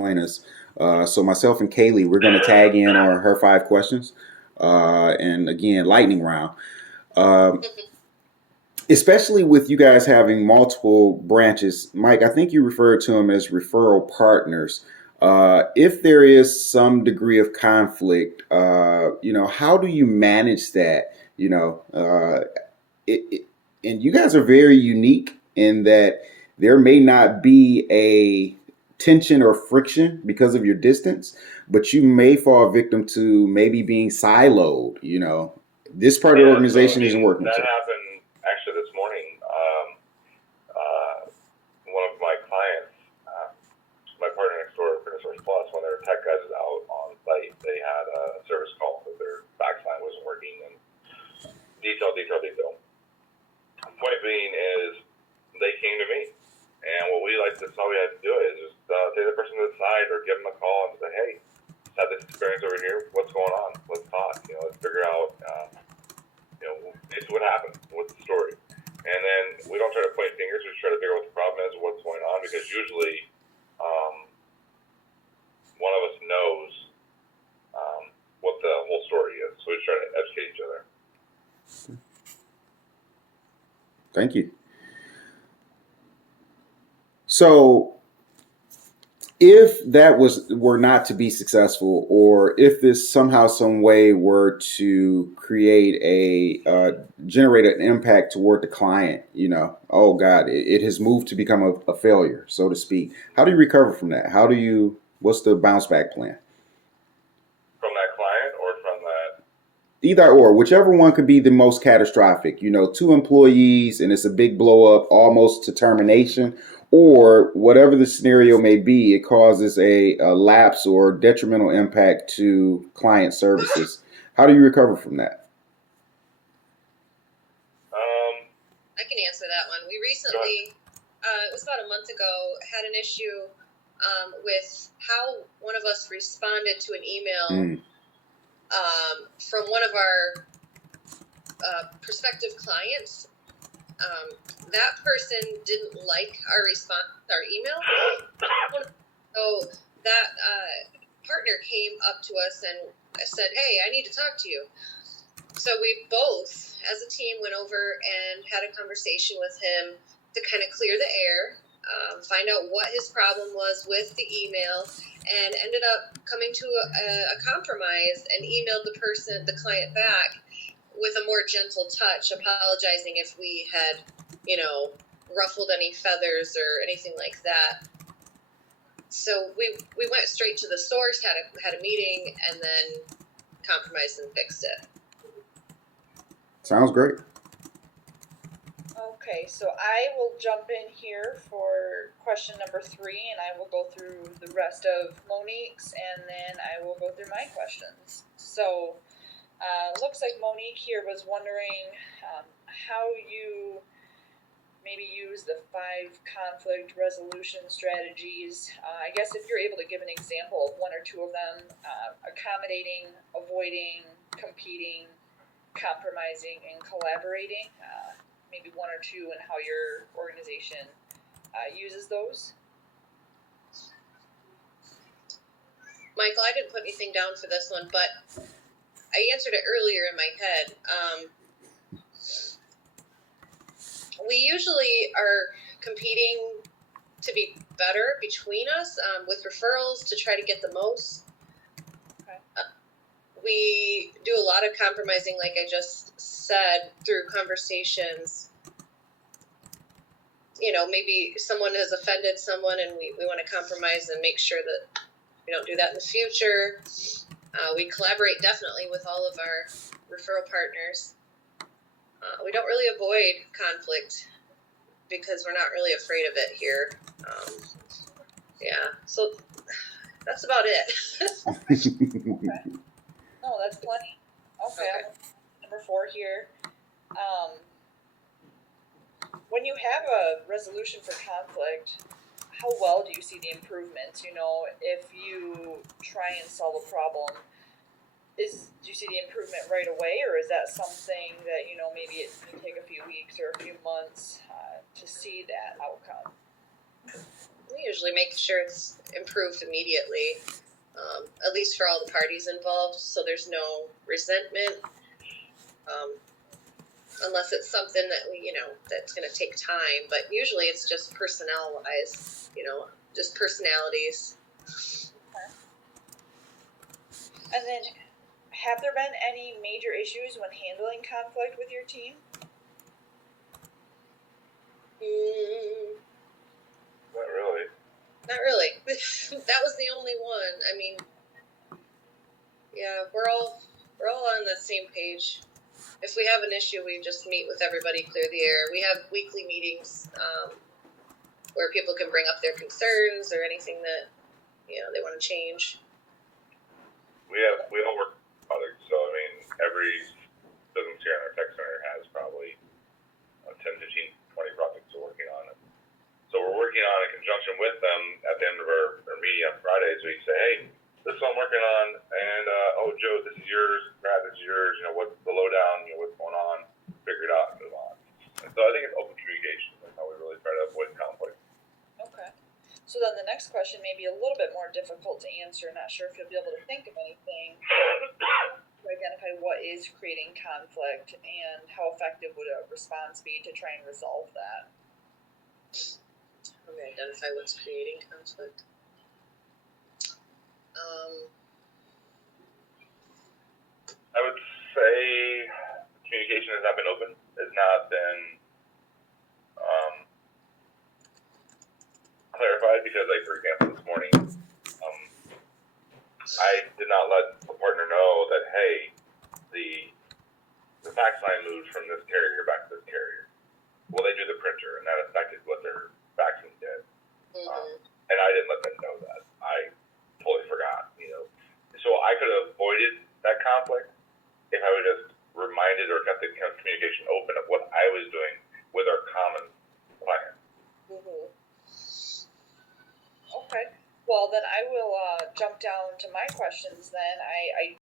join us. So myself and Kaylee, we're going to tag in on her 5 questions. And again, lightning round. Um, Especially with you guys having multiple branches, Mike, I think you referred to them as referral partners. If there is some degree of conflict, how do you manage that? It, it, and you guys are very unique in that there may not be a tension or friction because of your distance, but you may fall victim to maybe being siloed. This part of the Yeah, organization isn't working. that happened actually this morning. One of my clients, my partner next door, Fitness Source Plus, when their tech guys was out on site, they had a service call that their fax line wasn't working, and detail. Point being is, they came to me, and what we like to tell we had to do is just take the person to the side or give them a call and say, hey, just had this experience over here. What's going on? Let's talk. Let's figure out, basically what happened. What's the story? And then we don't try to point fingers. We just try to figure out what the problem is, what's going on, because usually one of us knows what the whole story is. So we just try to educate each other. Thank you. So, if that were not to be successful, or if this somehow, some way were to generate an impact toward the client, oh God, it has moved to become a failure, so to speak. How do you recover from that? What's the bounce back plan? From that client or from that? Either or, whichever one could be the most catastrophic. 2 employees and it's a big blow up, almost to termination, or whatever the scenario may be, it causes a lapse or detrimental impact to client services. How do you recover from that? I can answer that one. We recently, it was about a month ago, had an issue with how one of us responded to an email from one of our prospective clients. That person didn't like our response, our email. So that partner came up to us and said, hey, I need to talk to you. So we both, as a team, went over and had a conversation with him to kind of clear the air, find out what his problem was with the email, and ended up coming to a compromise and emailed the client back with a more gentle touch, apologizing if we had, ruffled any feathers or anything like that. So we went straight to the source, had a meeting, and then compromised and fixed it. Sounds great. Okay, so I will jump in here for question number 3, and I will go through the rest of Monique's, and then I will go through my questions. So, looks like Monique here was wondering how you maybe use the 5 conflict resolution strategies. I guess if you're able to give an example of 1 or 2 of them, accommodating, avoiding, competing, compromising, and collaborating, maybe 1 or 2, and how your organization uses those. Michael, I didn't put anything down for this one, but I answered it earlier in my head. We usually are competing to be better between us with referrals to try to get the most. Okay. We do a lot of compromising, like I just said, through conversations. Maybe someone has offended someone and we want to compromise and make sure that we don't do that in the future. We collaborate definitely with all of our referral partners. We don't really avoid conflict because we're not really afraid of it here. So that's about it. Okay. No, that's plenty. Okay. Number 4 here. When you have a resolution for conflict, how well do you see the improvements? If you try and solve a problem, do you see the improvement right away, or is that something that, maybe it can take a few weeks or a few months to see that outcome? We usually make sure it's improved immediately, at least for all the parties involved, so there's no resentment. Unless it's something that that's going to take time, but usually it's just personnel wise, just personalities. And then, have there been any major issues when handling conflict with your team? Not really. Not really. That was the only one. I mean, yeah, we're all on the same page. If we have an issue, we just meet with everybody, clear the air. We have weekly meetings where people can bring up their concerns or anything that they want to change. We all work with products, so I mean, every business here in our tech center has probably 10, 15, 20 projects we're working on. So we're working on in conjunction with them at the end of our meeting on Fridays. We say, hey, this is what I'm working on, and oh, Joe, this is yours. Brad, this is yours. What's the lowdown? What's going on? Figure it out and move on. And so I think it's open communication. That's how we really try to avoid conflict. Okay. So then the next question may be a little bit more difficult to answer. Not sure if you'll be able to think of anything to identify what is creating conflict and how effective would a response be to try and resolve that. How do we identify what's creating conflict? I would say communication has not been open. Has not been clarified because, like, for example, this morning, I did not let the partner know that, hey, the fax line moved from this carrier back to this carrier. Well, they do the printer, and that affected what their faxing did. And I didn't let them know that. I totally forgot, So I could have avoided that conflict if I would just reminded or kept the communication open of what I was doing with our common plan. Okay. Well, then I will jump down to my questions then. I